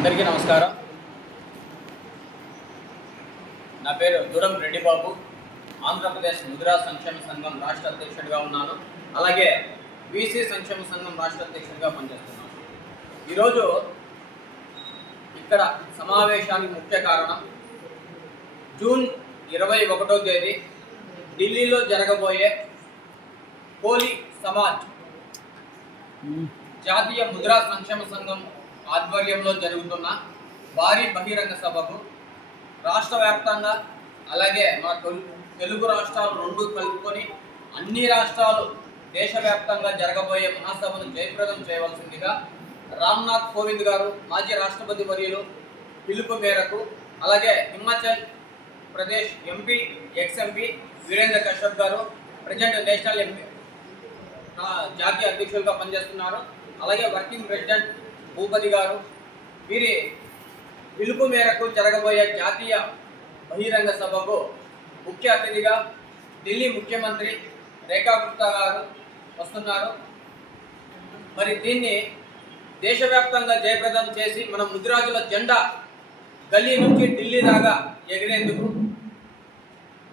అందరికీ నమస్కారం. నా పేరు దూరం రెడ్డి బాబు. ఆంధ్రప్రదేశ్ ముద్రా సంక్షేమ సంఘం రాష్ట్ర అధ్యక్షుడిగా ఉన్నాను. అలాగే బీసీ సంక్షేమ సంఘం రాష్ట్ర అధ్యక్షుడిగా పనిచేస్తున్నాను. ఈరోజు ఇక్కడ సమావేశానికి ముఖ్య కారణం జూన్ 21వ తేదీ ఢిల్లీలో జరగబోయే కోలి సమాజ్ జాతీయ ముద్రా సంక్షేమ సంఘం ఆధ్వర్యంలో జరుగుతున్న భారీ బహిరంగ సభకు రాష్ట్ర వ్యాప్తంగా అలాగే మా తెలుగు రాష్ట్రాలు రెండు కలుపుకొని అన్ని రాష్ట్రాలు దేశవ్యాప్తంగా జరగబోయే మహాసభను జయప్రదం చేయవలసిందిగా రామ్నాథ్ కోవింద్ గారు మాజీ రాష్ట్రపతి వర్యులు పిలుపు మేరకు, అలాగే హిమాచల్ ప్రదేశ్ ఎంపీ ఎక్స్ఎంపీ వీరేంద్ర కశ్యప్ గారు ప్రెసిడెంట్ నేషనల్ ఎంపీ జాతీయ అధ్యక్షులుగా పనిచేస్తున్నారు. అలాగే వర్కింగ్ ప్రెసిడెంట్ భూపతి గారు వీరి పిలుపు మేరకు జరగబోయే జాతీయ బహిరంగ సభకు ముఖ్య అతిథిగా ఢిల్లీ ముఖ్యమంత్రి రేఖా గుప్తా గారు వస్తున్నారు. మరి దీన్ని దేశవ్యాప్తంగా జయప్రదం చేసి మన ముదిరాజుల జెండా గల్లీ నుంచి ఢిల్లీ దాకా ఎగిరేందుకు,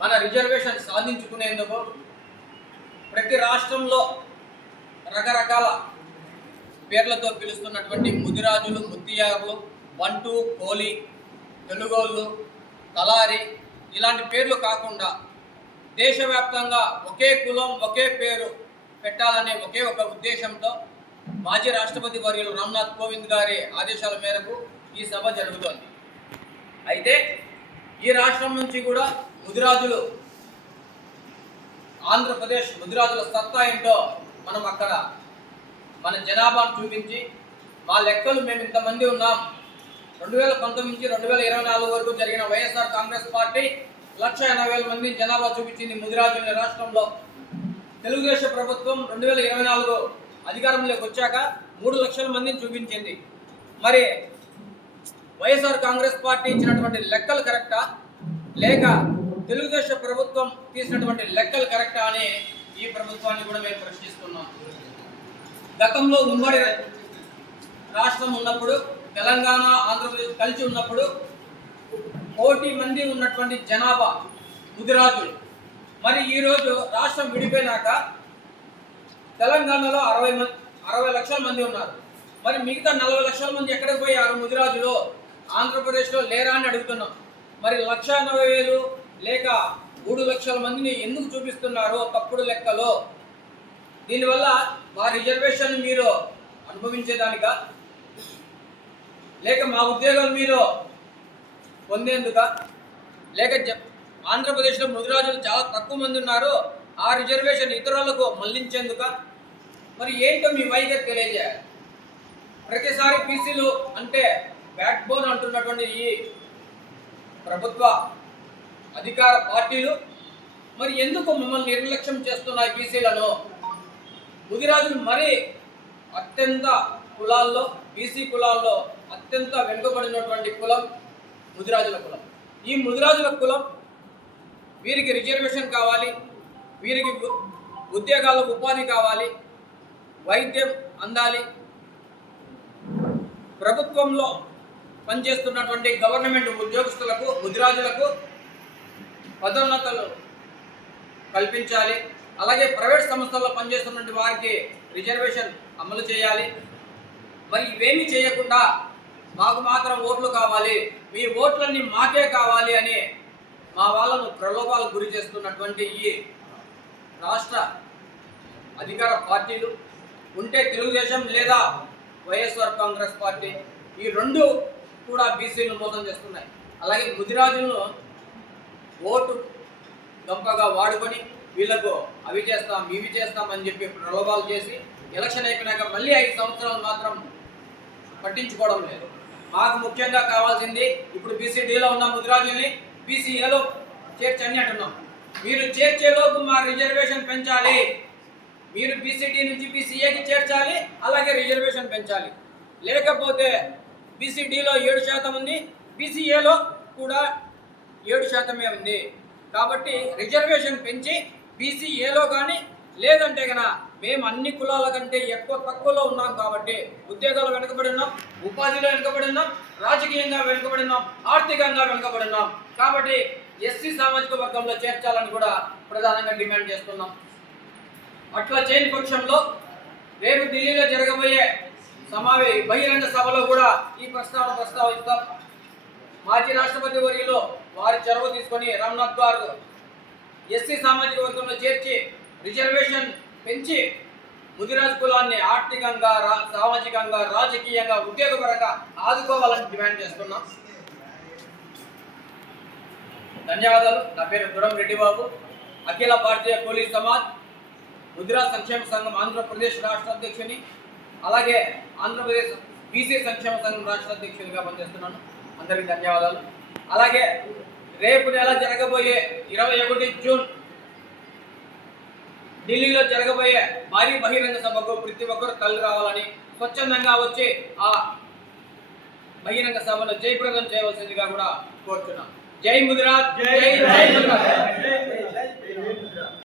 మన రిజర్వేషన్ సాధించుకునేందుకు ప్రతి రాష్ట్రంలో రకరకాల పేర్లతో పిలుస్తున్నటువంటి ముదిరాజులు, ముత్తియారులు, బంటు, కోలి, తెలుగోళ్ళు, తలారి ఇలాంటి పేర్లు కాకుండా దేశవ్యాప్తంగా ఒకే కులం ఒకే పేరు పెట్టాలనే ఒకే ఒక ఉద్దేశంతో మాజీ రాష్ట్రపతి వర్యులు రామ్నాథ్ కోవింద్ గారి ఆదేశాల మేరకు ఈ సభ జరుగుతోంది. అయితే ఈ రాష్ట్రం నుంచి కూడా ముదిరాజులు, ఆంధ్రప్రదేశ్ ముదిరాజుల సత్తా ఏంటో మనం అక్కడ మన జనాభాను చూపించి మా లెక్కలు మేము ఇంతమంది ఉన్నాం, 2019 నుంచి 2024 వరకు జరిగిన వైఎస్ఆర్ కాంగ్రెస్ పార్టీ 1,80,000 మంది జనాభా చూపించింది ముదిరాజుల రాష్ట్రంలో. తెలుగుదేశం ప్రభుత్వం 2024 అధికారంలోకి వచ్చాక 3 లక్షల మందిని చూపించింది. మరి వైఎస్ఆర్ కాంగ్రెస్ పార్టీ ఇచ్చినటువంటి లెక్కలు కరెక్టా లేక తెలుగుదేశం ప్రభుత్వం తీసినటువంటి లెక్కలు కరెక్టా అని ఈ ప్రభుత్వాన్ని కూడా మేము ప్రశ్నిస్తున్నాం. గతంలో ఉమ్మడి రాష్ట్రం ఉన్నప్పుడు, తెలంగాణ ఆంధ్రప్రదేశ్ కలిసి ఉన్నప్పుడు 1 కోటి మంది ఉన్నటువంటి జనాభా ముదిరాజులు. మరి ఈరోజు రాష్ట్రం విడిపోయినాక తెలంగాణలో 60 లక్షల మంది ఉన్నారు. మరి మిగతా 40 లక్షల మంది ఎక్కడికి పోయారు ముదిరాజులు? ఆంధ్రప్రదేశ్లో లేరా అని అడుగుతున్నాం. మరి 1,80,000 లేక 3 లక్షల మందిని ఎందుకు చూపిస్తున్నారు తప్పుడు లెక్కలో? దీనివల్ల మా రిజర్వేషన్ మీరు అనుభవించేదానిక లేక మా ఉద్యోగాలు మీరు పొందేందుక లేక ఆంధ్రప్రదేశ్లో ముదిరాజులు చాలా తక్కువ మంది ఉన్నారు, ఆ రిజర్వేషన్ ఇతరులకు మళ్లించేందుక? మరి ఏంటో మీ వైఖరి తెలియజేయాలి. ప్రతిసారి బీసీలు అంటే బ్యాక్ బోన్ అంటున్నటువంటి ఈ ప్రభుత్వ అధికార పార్టీలు మరి ఎందుకు మమ్మల్ని నిర్లక్ష్యం చేస్తున్నాయి? బీసీలను, ముదిరాజులు మరి అత్యంత కులాల్లో, బీసీ కులాల్లో అత్యంత వెనుకబడినటువంటి కులం ముదిరాజుల కులం. ఈ ముదిరాజుల కులం వీరికి రిజర్వేషన్ కావాలి, వీరికి ఉద్యోగాలకు ఉపాధి కావాలి, వైద్యం అందాలి, ప్రభుత్వంలో పనిచేస్తున్నటువంటి గవర్నమెంట్ ఉద్యోగస్తులకు ముదిరాజులకు పదోన్నతలు కల్పించాలి, అలాగే ప్రైవేట్ సంస్థల్లో పనిచేస్తున్నటువంటి వారికి రిజర్వేషన్ అమలు చేయాలి. మరి ఇవేమీ చేయకుండా మాకు మాత్రం ఓట్లు కావాలి, మీ ఓట్లన్నీ మాకే కావాలి అని మా వాళ్ళను ప్రలోభాలకు గురి చేస్తున్నటువంటి ఈ రాష్ట్ర అధికార పార్టీలు ఉంటే తెలుగుదేశం లేదా వైఎస్ఆర్ కాంగ్రెస్ పార్టీ, ఈ రెండు కూడా బీసీలను మోసం చేస్తున్నాయి. అలాగే ముదిరాజులను ఓటు గంపగా వాడుకొని వీళ్ళకు అవి చేస్తాం ఇవి చేస్తాం అని చెప్పి ప్రలోభాలు చేసి ఎలక్షన్ అయిపోయినాక మళ్ళీ 5 సంవత్సరాలు మాత్రం పట్టించుకోవడం లేదు. మాకు ముఖ్యంగా కావాల్సింది ఇప్పుడు బీసీడీలో ఉన్న ముదిరాజుల్ని బీసీఏలో చేర్చండి అంటున్నాం. మీరు చేర్చేలోపు మా రిజర్వేషన్ పెంచాలి, మీరు బీసీడీ నుంచి బీసీఏకి చేర్చాలి, అలాగే రిజర్వేషన్ పెంచాలి. లేకపోతే బీసీడీలో 7% ఉంది, బీసీఏలో కూడా 7% ఉంది. కాబట్టి రిజర్వేషన్ పెంచి బీసీఏలో కానీ లేదంటే కనుక మేము అన్ని కులాల కంటే తక్కువలో ఉన్నాం కాబట్టి ఉద్యోగాలు వెనుకబడి ఉన్నాం, ఉపాధిలో వెనుకబడి ఉన్నాం, రాజకీయంగా వెనుకబడి ఉన్నాం, ఆర్థికంగా వెనుకబడి ఉన్నాం. కాబట్టి ఎస్సీ సామాజిక వర్గంలో చేర్చాలని కూడా ప్రధానంగా డిమాండ్ చేస్తున్నాం. అట్లా చేయని పక్షంలో రేపు ఢిల్లీలో జరగబోయే బహిరంగ సభలో కూడా ఈ ప్రస్తావిస్తాం. మాజీ రాష్ట్రపతి వర్యులు వారి చొరవ తీసుకొని రామ్నాథ్ గారు ఎస్సీ సామాజిక వర్గంలో చేర్చి రిజర్వేషన్ పెంచి ముదిరాజు కులాన్ని ఆర్థికంగా, సామాజికంగా, రాజకీయంగా, ఉద్యోగపరంగా ఆదుకోవాలని డిమాండ్ చేస్తున్నాం. ధన్యవాదాలు. నా పేరు దురం రెడ్డి బాబు, అఖిల భారతీయ పోలీస్ సమాజ్ ముదిరాజ్ సంక్షేమ సంఘం ఆంధ్రప్రదేశ్ రాష్ట్ర అధ్యక్షుని, అలాగే ఆంధ్రప్రదేశ్ బీసీ సంక్షేమ సంఘం రాష్ట్ర అధ్యక్షునిగా పనిచేస్తున్నాను. అందరికీ ధన్యవాదాలు. అలాగే రేపు నెల జరగబోయే 21 జూన్ ఢిల్లీలో జరగబోయే భారీ బహిరంగ సభకు ప్రతి ఒక్కరు తల్లి రావాలని, స్వచ్ఛందంగా వచ్చి ఆ బహిరంగ సభను జయప్రదం చేయవలసిందిగా కూడా కోరుతున్నాం. జై ముదిరాజ్, జై ముదిరాజ్.